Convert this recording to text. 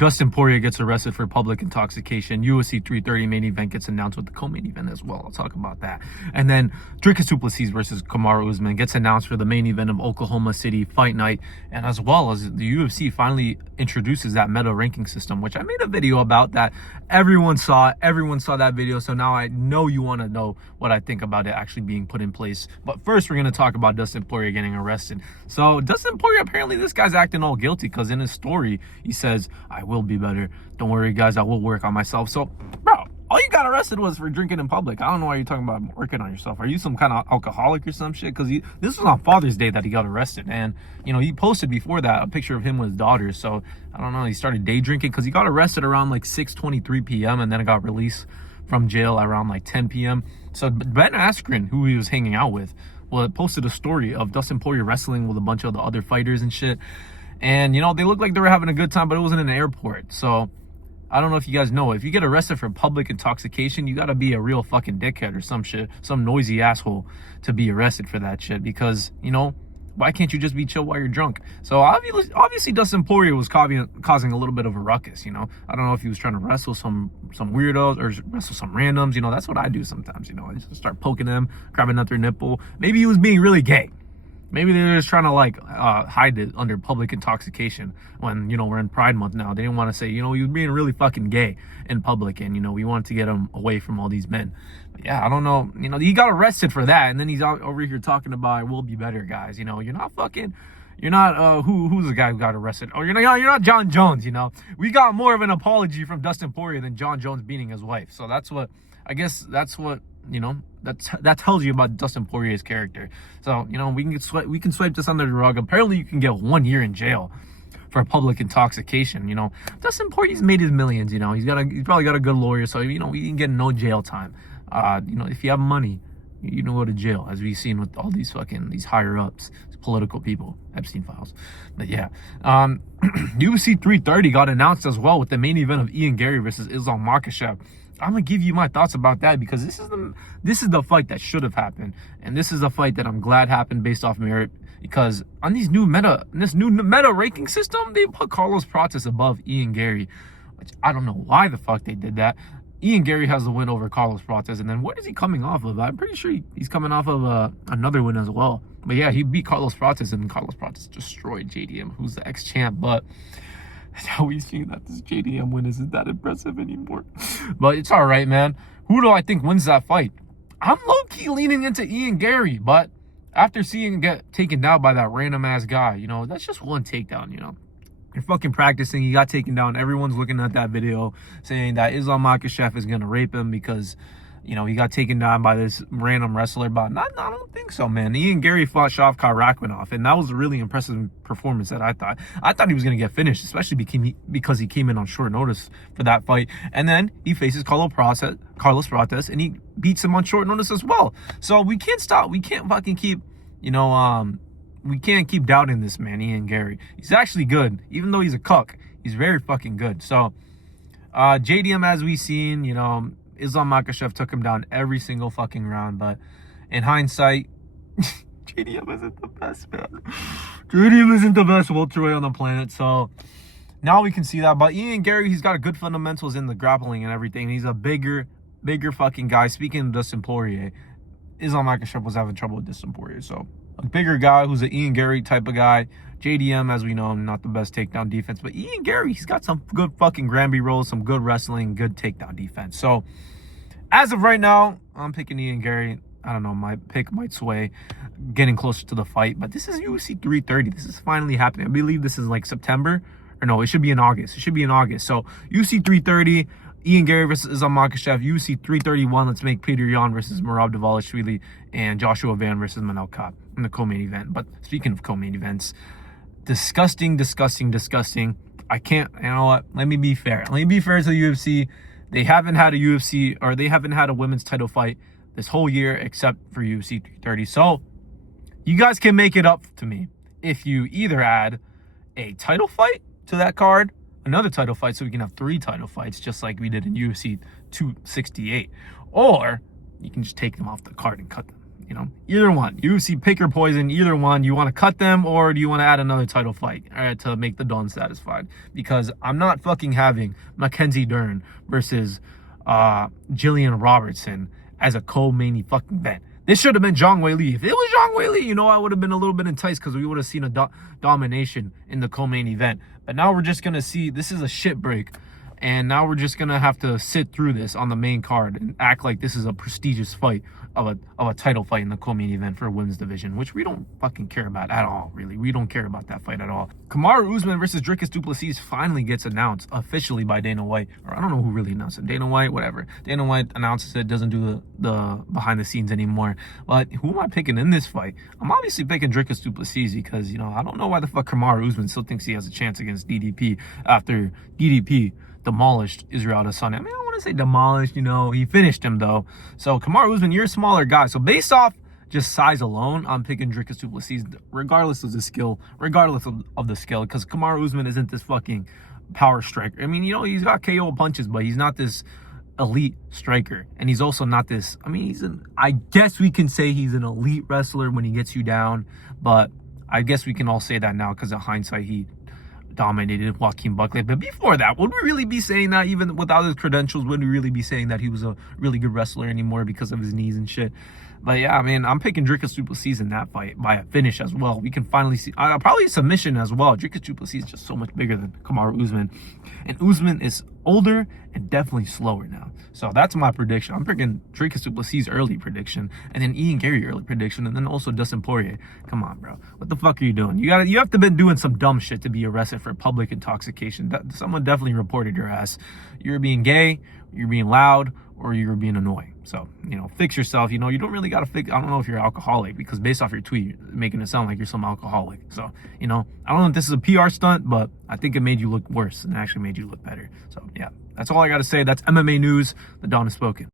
Dustin Poirier gets arrested for public intoxication. UFC 330 main event gets announced with the co-main event as well. I'll talk about that. And then Dricus du Plessis versus Kamaru Usman gets announced for the main event of Oklahoma City Fight Night. And as well as the UFC finally introduces that meta ranking system, which I made a video about that. Everyone saw that video. So now I know you want to know what I think about it actually being put in place. But first, we're going to talk about Dustin Poirier getting arrested. So Dustin Poirier, apparently this guy's acting all guilty because in his story, he says, I will be better. Don't worry, guys. I will work on myself. So, bro, all you got arrested was for drinking in public. I don't know why you're talking about working on yourself. Are you some kind of alcoholic or some shit? Because this was on Father's Day that he got arrested. And, you know, he posted before that a picture of him with his daughter. So, I don't know. He started day drinking because he got arrested around like 6:23 p.m. and then got released from jail around like 10 p.m. So, Ben Askren, who he was hanging out with, posted a story of Dustin Poirier wrestling with a bunch of the other fighters and shit. And, you know, they looked like they were having a good time, but it wasn't in an airport. So, I don't know if you guys know, if you get arrested for public intoxication, you got to be a real fucking dickhead or some shit, some noisy asshole to be arrested for that shit. Because, you know, why can't you just be chill while you're drunk? So, obviously Dustin Poirier was causing a little bit of a ruckus, you know. I don't know if he was trying to wrestle some weirdos or wrestle some randoms. You know, that's what I do sometimes, you know. I just start poking them, grabbing at their nipple. Maybe he was being really gay. Maybe they're just trying to like hide it under public intoxication when, you know, we're in Pride Month now. They didn't want to say, you know, he was being really fucking gay in public and, you know, we wanted to get him away from all these men. But yeah, I don't know. You know, he got arrested for that and then he's out over here talking about, I will be better, guys. You know, you're not who's the guy who got arrested? Oh, you're not Jon Jones, you know. We got more of an apology from Dustin Poirier than Jon Jones beating his wife. So that's what, you know, that tells you about Dustin Poirier's character. So, you know, we can swipe this under the rug. Apparently you can get 1 year in jail for public intoxication. You know, Dustin Poirier's made his millions, you know. He's probably got a good lawyer, so, you know, he can get no jail time. You know, if you have money, you don't go to jail, as we've seen with all these higher ups, political people, Epstein files. But yeah, UFC 330 got announced as well with the main event of Garry versus Islam Makhachev. I'm gonna give you my thoughts about that because this is the fight that should have happened, and this is the fight that I'm glad happened based off merit. Because on this new meta ranking system, they put Carlos Prates above Garry, which I don't know why the fuck they did that. Garry has the win over Carlos Prates, and then what is he coming off of? I'm pretty sure he's coming off of another win as well. But yeah, he beat Carlos Prates, and Carlos Prates destroyed JDM, who's the ex-champ. But now we've seen that this JDM win isn't that impressive anymore. But it's all right, man. Who do I think wins that fight? I'm low-key leaning into Garry, but after seeing him get taken down by that random-ass guy, you know, that's just one takedown, you know. You're fucking practicing. He got taken down. Everyone's looking at that video saying that Islam Makhachev is going to rape him because, you know, he got taken down by this random wrestler. But I don't think so, man. Garry fought Shavkat Rakhmonov, and that was a really impressive performance that I thought. I thought he was going to get finished, especially because he came in on short notice for that fight. And then he faces Carlos Prates, and he beats him on short notice as well. So we can't stop. We can't fucking keep, you know, we can't keep doubting this man, Garry. He's actually good. Even though he's a cuck, he's very fucking good. So, JDM, as we've seen, you know, Islam Makhachev took him down every single fucking round. But in hindsight, JDM isn't the best, man. JDM isn't the best welterweight on the planet. So, now we can see that. But Garry, he's got good fundamentals in the grappling and everything. He's a bigger fucking guy. Speaking of Dustin Poirier, Islam Makhachev was having trouble with Dustin Poirier. So, a bigger guy who's an Garry type of guy. JDM, as we know, not the best takedown defense. But Garry, he's got some good fucking Granby rolls, some good wrestling, good takedown defense. So, as of right now, I'm picking Garry. I don't know, my pick might sway getting closer to the fight. But this is UFC 330. This is finally happening. I believe this is like September. Or no, it should be in August. It should be in August. So, UFC 330... Garry versus Islam Makhachev. UFC 331, let's make Peter Yan versus Merab Dvalishvili and Joshua Van versus Manel Kape in the co-main event. But speaking of co-main events, disgusting. I can't, you know what? Let me be fair. Let me be fair to the UFC. They haven't had a women's title fight this whole year except for UFC 330. So you guys can make it up to me if you either add a title fight to that card, another title fight, so we can have 3 title fights just like we did in UFC 268, or you can just take them off the card and cut them. you know, either one. UFC, pick your poison, either one. You want to cut them, or do you want to add another title fight to make the Don satisfied? Because I'm not fucking having Mackenzie Dern versus Jillian Robertson as a co-main fucking event. This should have been Zhang Weili. If it was Zhang Weili, you know, I would have been a little bit enticed because we would have seen a domination in the co-main event. But now we're just going to see, this is a shit break. And now we're just going to have to sit through this on the main card and act like this is a prestigious fight of a title fight in the co-main event for a women's division, which we don't fucking care about at all, really. We don't care about that fight at all. Kamaru Usman versus Dricus du Plessis finally gets announced officially by Dana White. Or I don't know who really announced it. Dana White, whatever. Dana White announces it, doesn't do the behind the scenes anymore. But who am I picking in this fight? I'm obviously picking Dricus du Plessis because, you know, I don't know why the fuck Kamaru Usman still thinks he has a chance against DDP after DDP demolished Israel Adesanya. I mean, I don't want to say demolished, you know, he finished him though. So Kamaru Usman, you're a smaller guy. So based off just size alone, I'm picking Dricus du Plessis, regardless of the skill, of the skill, because Kamaru Usman isn't this fucking power striker. I mean, you know, he's got KO punches, but he's not this elite striker, and he's also not this, I mean, I guess we can say he's an elite wrestler when he gets you down, but I guess we can all say that now because of hindsight, he dominated Joaquin Buckley. But before that, would we really be saying that? Even without his credentials, would we really be saying that he was a really good wrestler anymore because of his knees and shit? But yeah, I mean, I'm picking Dricus du Plessis in that fight by a finish as well. We can finally see, probably a submission as well. Dricus du Plessis is just so much bigger than Kamaru Usman. And Usman is older and definitely slower now. So that's my prediction. I'm picking Dricus du Plessis early prediction, and then Ian Garry early prediction, and then also Dustin Poirier. Come on, bro. What the fuck are you doing? You have to been doing some dumb shit to be arrested for public intoxication. Someone definitely reported your ass. You're being gay, you're being loud, or you're being annoying. So, you know, fix yourself. You know, you don't really got to fix, I don't know if you're alcoholic, because based off your tweet, you're making it sound like you're some alcoholic. So, you know, I don't know if this is a PR stunt, but I think it made you look worse and it actually made you look better. So, yeah, that's all I got to say. That's MMA news. The Don has spoken.